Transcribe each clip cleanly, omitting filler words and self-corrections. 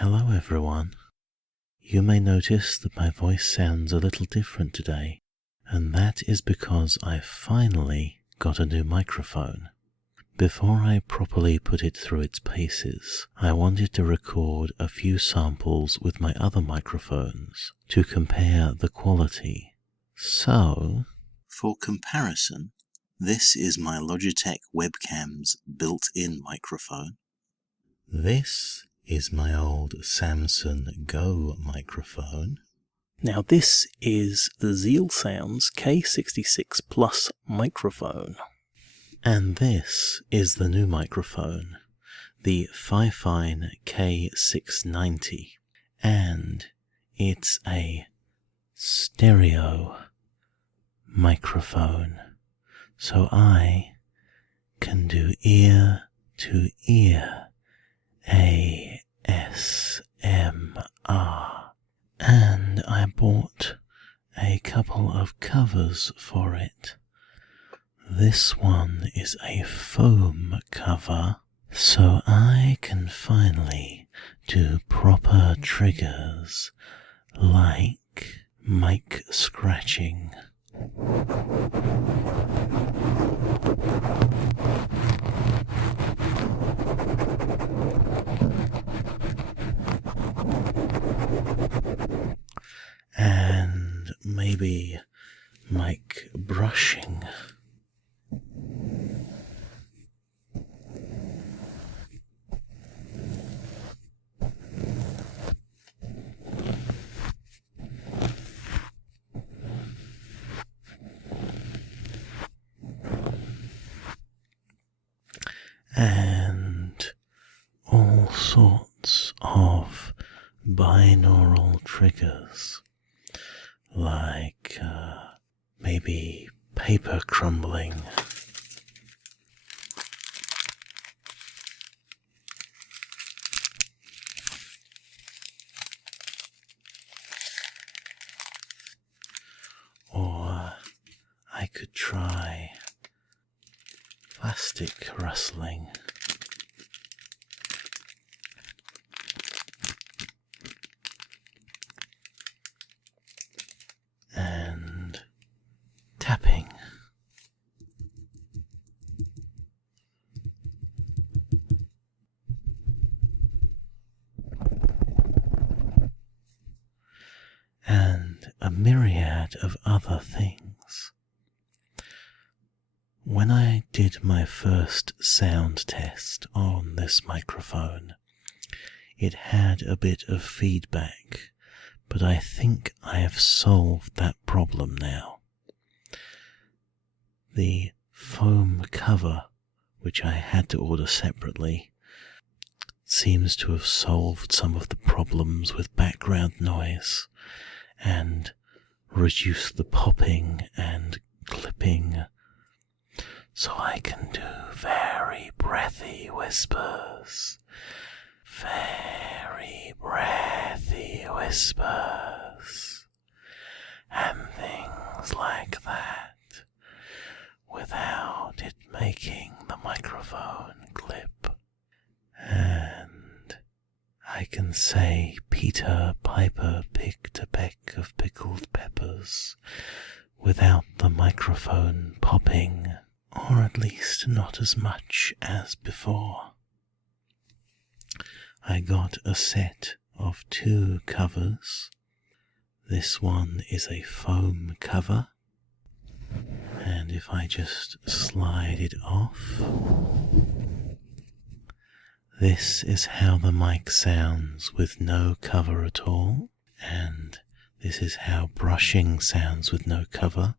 Hello everyone. You may notice that my voice sounds a little different today, and that is because I finally got a new microphone. Before I properly put it through its paces, I wanted to record a few samples with my other microphones to compare the quality. So, for comparison, this is my Logitech webcam's built-in microphone. This is my old Samson Go microphone. Now this is the Zeal Sounds K66 Plus microphone. And this is the new microphone, the Fifine K690. And it's a stereo microphone. So I can do ear to ear ASMR. And I bought a couple of covers for it. This one is a foam cover, so I can finally do proper triggers like mic scratching. And maybe mic brushing. And all sorts of binaural triggers, like maybe paper crumbling. Or I could try plastic rustling. And tapping. And a myriad of other things. When I did my first sound test on this microphone, it had a bit of feedback, but I think I have solved that problem now. The foam cover, which I had to order separately, seems to have solved some of the problems with background noise and reduced the popping and clipping, so I can do very breathy whispers. Very breathy whispers and things like that without it making the microphone clip. And I can say Peter Piper picked a peck of pickled peppers without the microphone popping, or at least not as much as before. I got a set of 2 covers. This one is a foam cover, and if I just slide it off, this is how the mic sounds with no cover at all, and this is how brushing sounds with no cover.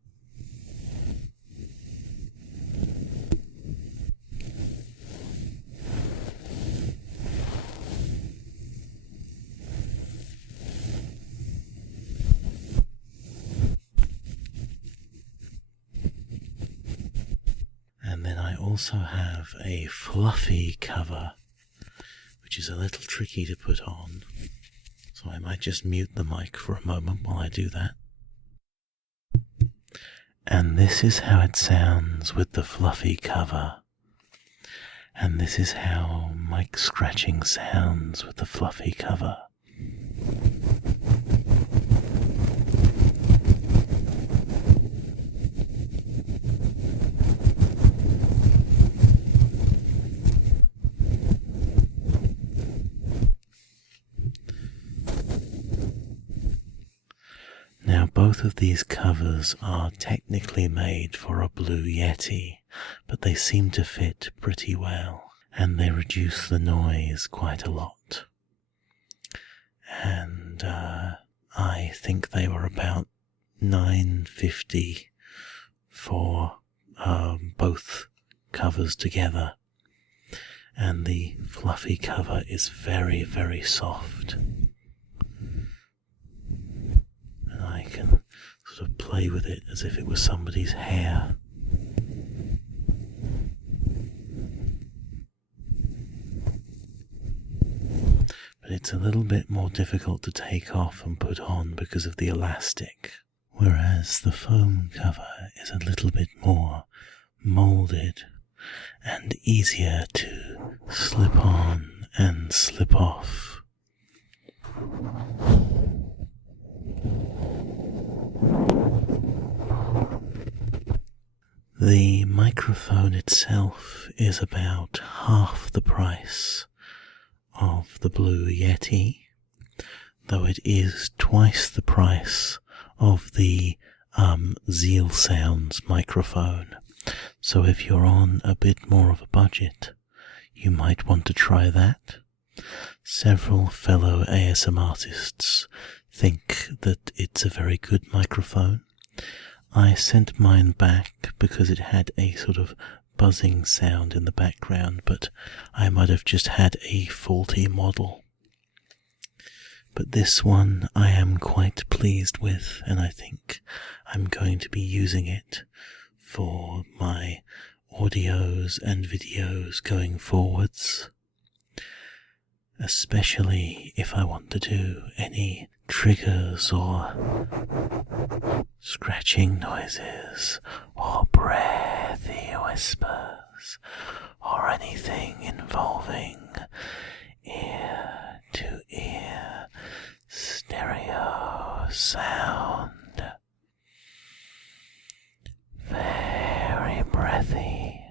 And then I also have a fluffy cover, which is a little tricky to put on, so I might just mute the mic for a moment while I do that. And this is how it sounds with the fluffy cover. And this is how mic scratching sounds with the fluffy cover. Now, both of these covers are technically made for a Blue Yeti, but they seem to fit pretty well, and they reduce the noise quite a lot. And I think they were about $9.50 for both covers together, and the fluffy cover is very, very soft. I can sort of play with it as if it was somebody's hair. But it's a little bit more difficult to take off and put on because of the elastic, whereas the foam cover is a little bit more molded and easier to slip on and slip off. The microphone itself is about half the price of the Blue Yeti, though it is twice the price of the Zeal Sounds microphone. So if you're on a bit more of a budget, you might want to try that. Several fellow ASM artists think that it's a very good microphone. I sent mine back because it had a sort of buzzing sound in the background, but I might have just had a faulty model. But this one I am quite pleased with, and I think I'm going to be using it for my audios and videos going forwards, especially if I want to do any triggers or scratching noises or breathy whispers or anything involving ear-to-ear stereo sound. Very breathy,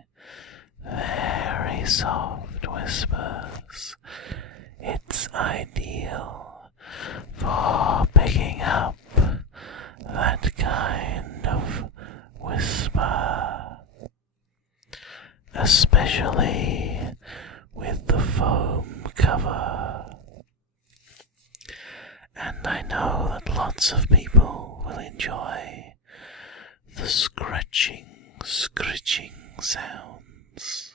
very soft whispers. It's ideal for picking up that kind of whisper, especially with the foam cover. And I know that lots of people will enjoy the scratching, scritching sounds.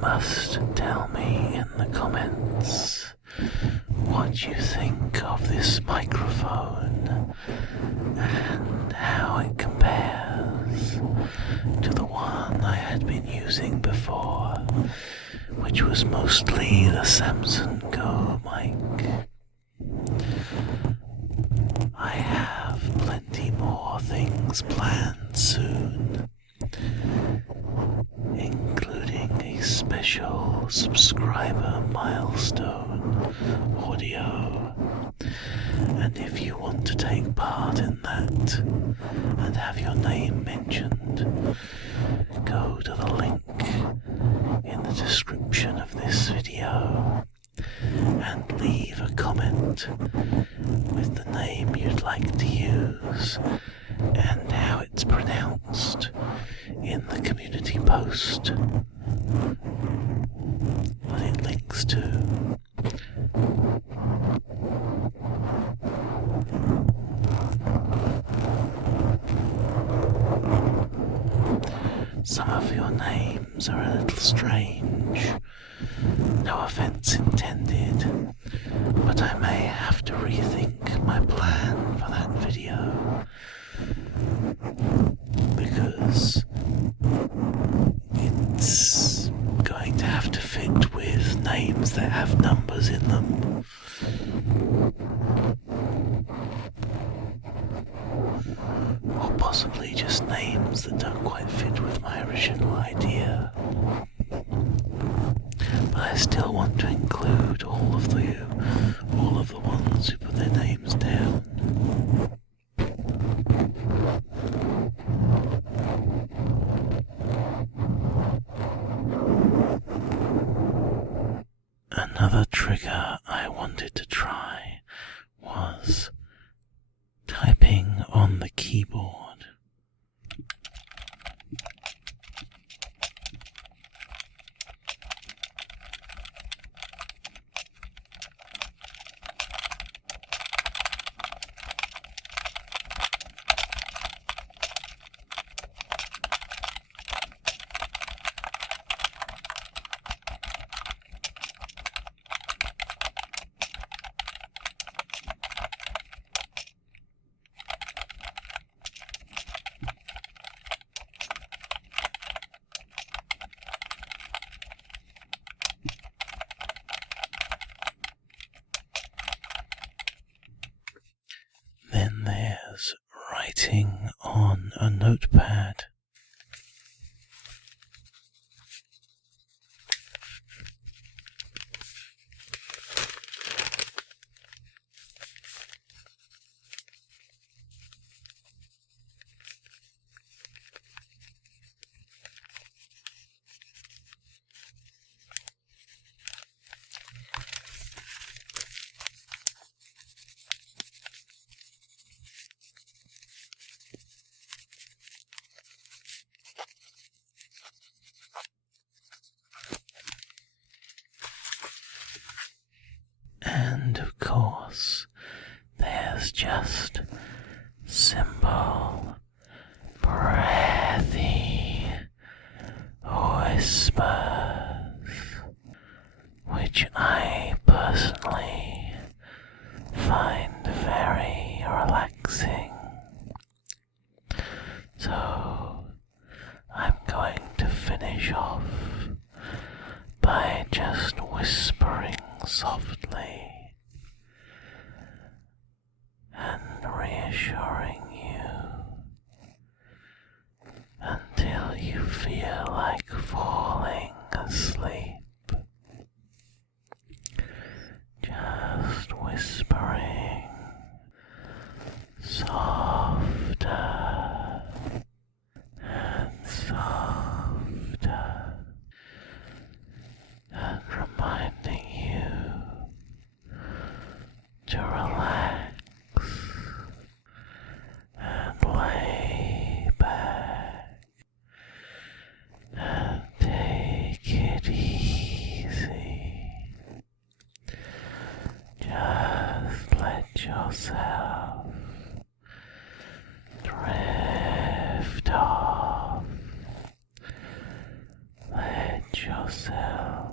Must tell me in the comments what you think of this microphone and how it compares to the one I had been using before, which was mostly the Samson Go mic. I have plenty more things planned soon, including a special subscriber milestone audio. And if you want to take part in that and have your name mentioned, go to the link in the description of this video and leave a comment with the name you'd like to use and how it's pronounced in the community post that it links to. some of your names are a little strange. No offense intended, but I may have to rethink my plan for that video, because it's going to have to fit with names that have numbers in them. Or possibly just names that don't quite fit with my original idea. But I still want to include all of the ones who put their names down. Another trigger I wanted to try was typing on the keyboard. Then there's writing on a notepad. And of course, there's just simple, breathy whispers, which I personally find very relaxing. So, I'm going to finish off by just whispering softly and reassuring you until you feel like falling asleep. Just whispering softer and softer, and reminding you to relax and lay back and take it easy. Just let yourself drift off. Let yourself